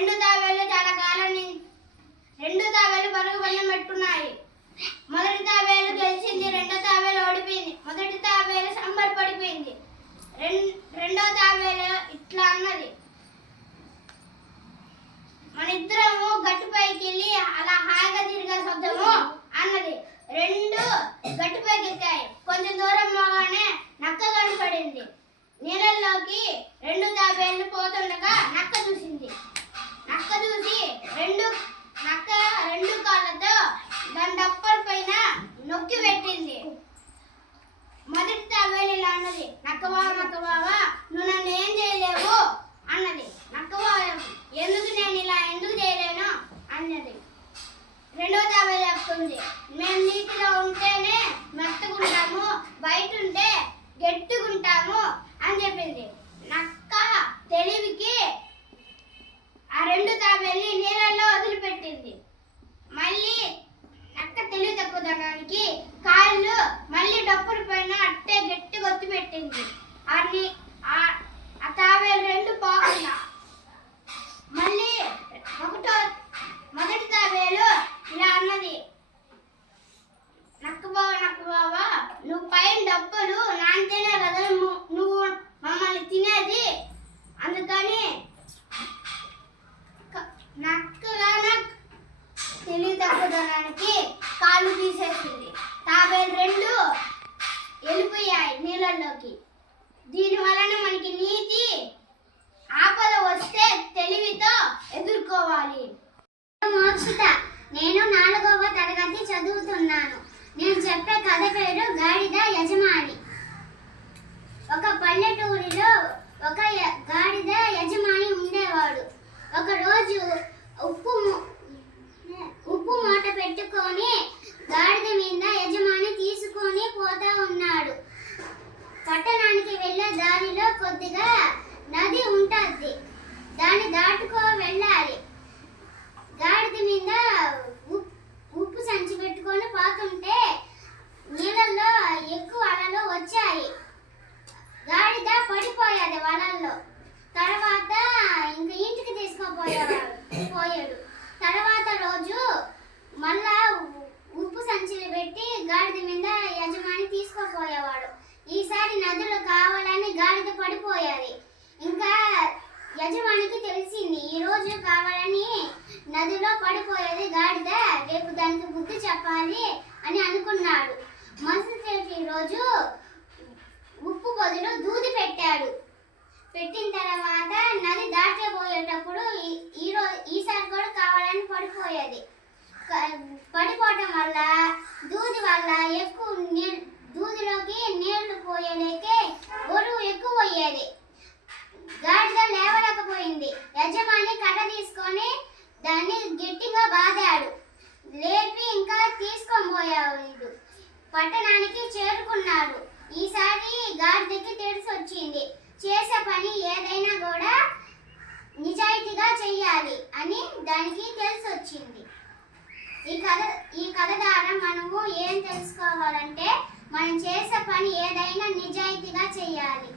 రెండు తాబేళ్లు చాలా కాలం రెండు తాబేళ్లు పరుగు పందెం పెట్టున్నాయి. మొదటి తాబేలు గెలిచింది, రెండో తాబేలు ఓడిపోయింది. మొదటి తాబేలు సంబర పడిపోయింది. రెండో తాబేలు ఇట్లా అన్నది, మన ఇద్దరము గట్టుపైకి వెళ్ళి అలా హాయిగా తిరిగే శబ్దము అన్నది. రెండు గట్టుపైకి ఎక్కాయి. కొంచెం దూరం పోగానే నక్క కనపడింది. నీళ్ళల్లోకి రెండు తాబేళ్లు పోతుండగా నక్క చూసింది. నక్క చూసి రెండు కాళ్ళతో దాని డప్పల పైన నొక్కి పెట్టింది. మొదటి తాబేలు ఇలా అన్నది, నక్క బావ నువ్వు నన్ను ఏం చేయలేవు అన్నది. నక్క బావ ఎందుకు చేయలేను అన్నది. రెండో తాబేలు చెప్తుంది, మేము నీటిలో ఉంటేనే మెత్తగుంటాము, బయట ఉంటే గట్టిగుంటాము అని చెప్పింది. నక్క తెలివికి ఆ రెండు తాబేల్ని నీళ్ళల్లో వదిలిపెట్టింది. మళ్ళీ నక్క తెలివి తక్కువదనానికి కాళ్ళు మళ్ళీ డప్పుల పైన అట్టే గట్టిగా ఒత్తి పెట్టింది. ఆ తాబేలు రెండు పోకుండా మళ్ళీ మొదటి తాబేలు ఇలా అన్నది, నక్క బావ నువ్వు పైన డబ్బులు నాంతేనే కదా నువ్వు మమ్మల్ని తినేది, అందుకని నక్కగా తెలివి తక్కువదనానికి కాళ్ళు తీసేసింది. తాబేలు రెండు వెళ్ళిపోయాయి నీళ్ళల్లోకి. దీని వలన మనకి నీతి, ఆపద వస్తే తెలివితో ఎదుర్కోవాలి. మోక్షిత, నేను 4వ తరగతి చదువుతున్నాను. నేను చెప్పే కథ పేరు గాడిద యజమాని. ఒక పల్లెటూరిలో ఒక గాడిద యజమాని ఉండేవాడు. ఒకరోజు ఉప్పు మూట పెట్టుకొని గాడిద మీద యజమాని తీసుకొని పోతా ఉన్నాడు. పట్టణానికి వెళ్ళే దారిలో కొద్దిగా నది ఉంటుంది, దాన్ని దాటుకో వెళ్ళాలి. గాడిద మీద ఉప్పు సంచి పెట్టుకొని పోతుంటే నీళ్ళల్లో ఎక్కువ అలలు వచ్చాయి. గాడిద పడిపోయాది వలల్లో. తర్వాత ఇంక ఇంటికి తీసుకుపోయాడు. తర్వాత రోజు మళ్ళా ఉప్పు సంచులు పెట్టి గాడిద మీద యజమాని తీసుకుపోయేవాడు. ఈసారి నదులు కావాలని గాడిద పడిపోయాది. ఇంకా యజమానికి తెలిసింది, ఈ రోజు కావాలని నదిలో పడిపోయేది గాడిద, రేపు దానికి బుద్ధి చెప్పాలి అని అనుకున్నాడు. మరుసటి రోజు ఉప్పు బదులు దూది పెట్టాడు. పెట్టిన తర్వాత నది దాటపోయేటప్పుడు ఈసారి కూడా కావాలని పడిపోయేది. పడిపోవటం వల్ల దూది వల్ల దూదిలోకి నీళ్లు పోయేలేకే బరువు ఎక్కువ అయ్యేది. గాడిద లేవలేకపోయింది. యజమాని కర్ర తీసుకొని దాన్ని గట్టిగా బాదాడు. లేపి ఇంకా తీసుకొని పోయాడు. పట్టణానికి చేరుకున్నాడు. ఈసారి గాడిదకి తెలిసి వచ్చింది, చేసే పని ఏదైనా కూడా నిజాయితీగా చెయ్యాలి అని దానికి తెలిసి వచ్చింది. ఈ కథ ద్వారా మనము ఏం తెలుసుకోవాలంటే, మనం చేసే పని ఏదైనా నిజాయితీగా చెయ్యాలి.